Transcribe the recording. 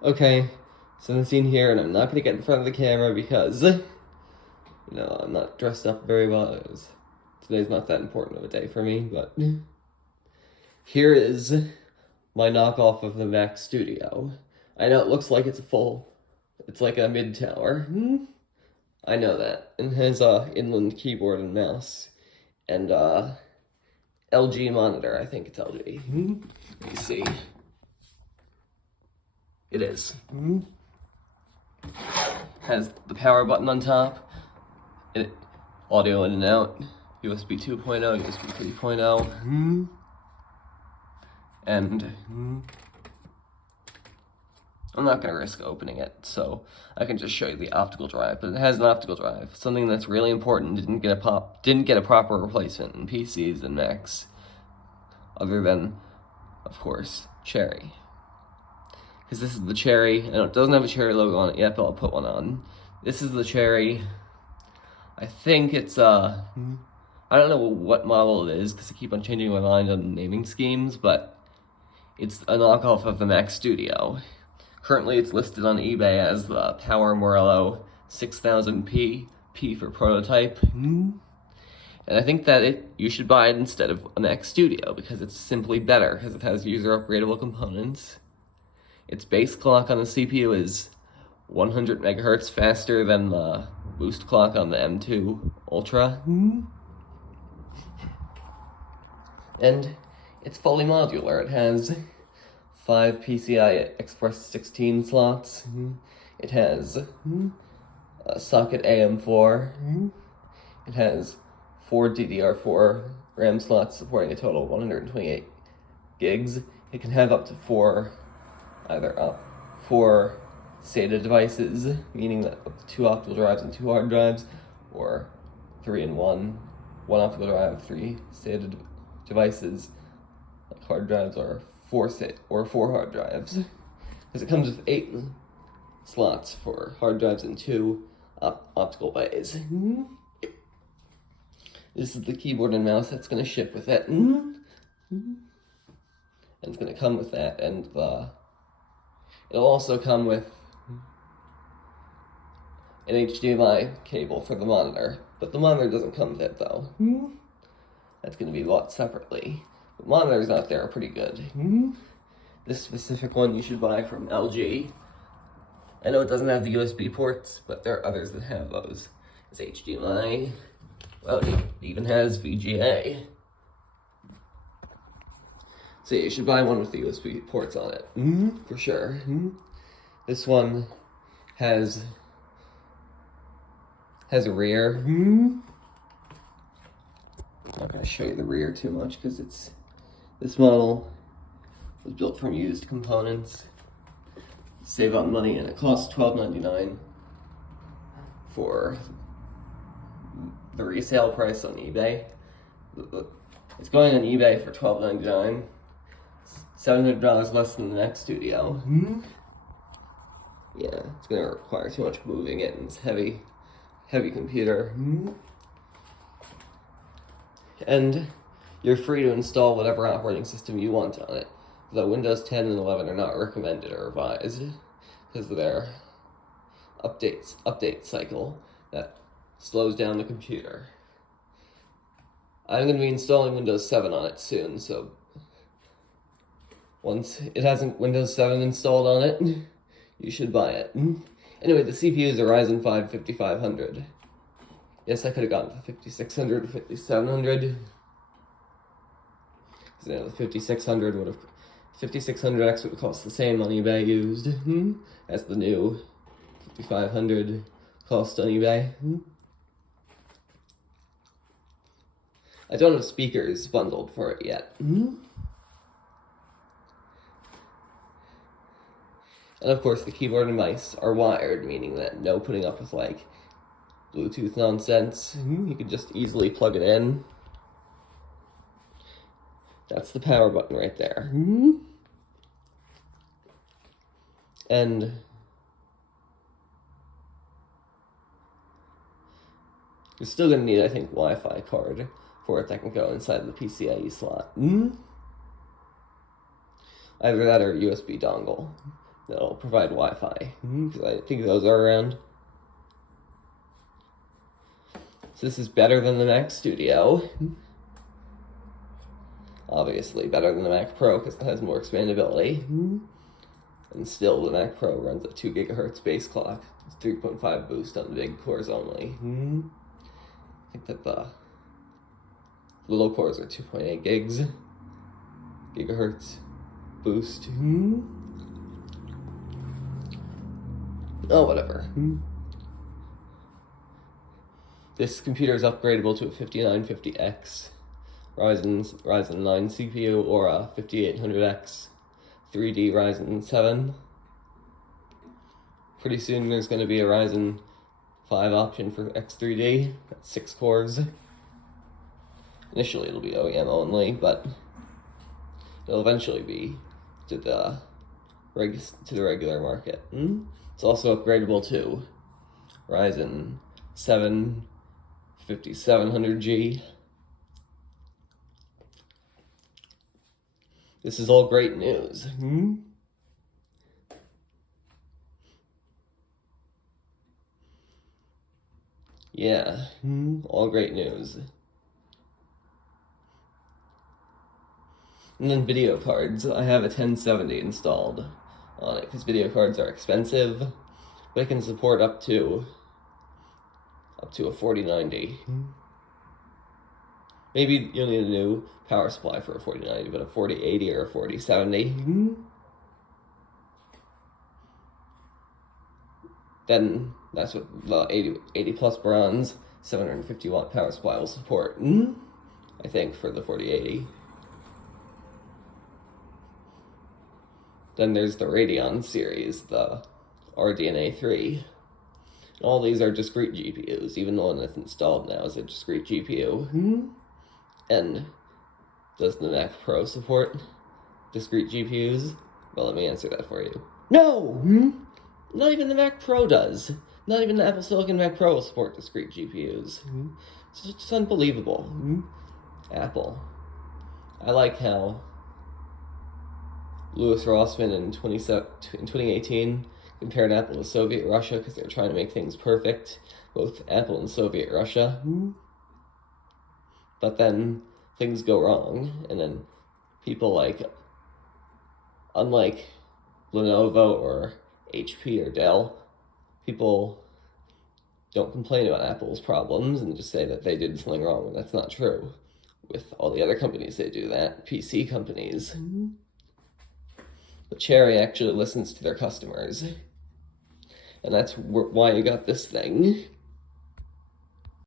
Okay, so I'm seen here, and I'm not gonna get in front of the camera because, I'm not dressed up very well. Today's not that important of a day for me, but here is my knockoff of the Mac Studio. I know it looks like it's like a mid-tower. I know that. It has a inland keyboard and mouse, and LG monitor. I think it's LG. Let me see. It is. Has the power button on top, and audio in and out, USB 2.0, USB 3.0, and I'm not going to risk opening it, so I can just show you the optical drive. But it has an optical drive, something that's really important. Didn't get a proper replacement in PCs and Macs, other than, of course, Cherry. Because this is the Cherry. I know it doesn't have a Cherry logo on it yet, but I'll put one on. This is the Cherry. I think it's I don't know what model it is because I keep on changing my mind on naming schemes, but it's a knockoff of the Mac Studio. Currently, it's listed on eBay as the Power Morello 6000P, P for prototype. And I think that you should buy it instead of a Mac Studio because it's simply better because it has user upgradable components. Its base clock on the CPU is 100 megahertz faster than the boost clock on the M2 Ultra. And it's fully modular. It has 5 PCI Express 16 slots. It has a socket AM4. It has 4 DDR4 RAM slots supporting a total of 128 gigs. It can have up to 4 SATA devices, meaning that up to 2 optical drives and 2 hard drives, or 3 in 1 optical drive, 3 SATA devices, like hard drives, or 4 hard drives. Because it comes with 8 slots for hard drives and 2 optical bays. This is the keyboard and mouse that's going to ship with it. And it's going to come with that, and it'll also come with an HDMI cable for the monitor, but the monitor doesn't come with it though. That's going to be bought separately. The monitors out there are pretty good. This specific one you should buy from LG. I know it doesn't have the USB ports, but there are others that have those. It's HDMI. Well, it even has VGA. So yeah, you should buy one with the USB ports on it, for sure. This one has a rear. I'm not going to show you the rear too much because this model was built from used components. Save on money, and it costs $12.99 for the resale price on eBay. It's going on eBay for $12.99. $700 less than the Mac Studio. Yeah, it's going to require too much moving it, and it's heavy computer. And you're free to install whatever operating system you want on it. Though Windows 10 and 11 are not recommended or revised because of their update cycle that slows down the computer. I'm going to be installing Windows 7 on it soon, so once it has Windows 7 installed on it, you should buy it. Anyway, the CPU is a Ryzen 5 5500. Yes, I could have gotten the 5600 or 5700. The 5600X would cost the same on eBay used as the new 5500 cost on eBay. I don't have speakers bundled for it yet. And of course, the keyboard and mice are wired, meaning that no putting up with like Bluetooth nonsense. You can just easily plug it in. That's the power button right there. And you're still going to need, I think, Wi-Fi card for it that can go inside the PCIe slot. Either that or a USB dongle. that'll provide Wi-Fi, because I think those are around. So this is better than the Mac Studio. Obviously better than the Mac Pro because it has more expandability. And still the Mac Pro runs a 2 gigahertz base clock. It's 3.5 boost on the big cores only. I think that the little cores are 2.8 gigahertz boost. Oh, whatever. This computer is upgradable to a 5950X Ryzen 9 CPU or a 5800X 3D Ryzen 7. Pretty soon there's going to be a Ryzen 5 option for X3D. That's 6 cores. Initially it'll be OEM only, but it'll eventually be to the regular market. It's also upgradable to Ryzen 7 5700G. This is all great news. Yeah, all great news. And then video cards. I have a 1070 installed on it because video cards are expensive, but it can support up to a 4090. Maybe you'll need a new power supply for a 4090, but a 4080 or a 4070. Then that's what the 80 plus bronze 750 watt power supply will support. I think for the 4080. Then there's the Radeon series, the RDNA 3. All these are discrete GPUs. Even the one that's installed now is a discrete GPU. And does the Mac Pro support discrete GPUs? Well, let me answer that for you. No! Not even the Mac Pro does. Not even the Apple Silicon Mac Pro will support discrete GPUs. It's just unbelievable. Apple. I like how Louis Rossmann in 2018 compared Apple to Soviet Russia because they're trying to make things perfect, both Apple and Soviet Russia. But then things go wrong, and then people unlike Lenovo or HP or Dell, people don't complain about Apple's problems and just say that they did something wrong, and that's not true. With all the other companies, they do that, PC companies. But Cherry actually listens to their customers. And that's why you got this thing.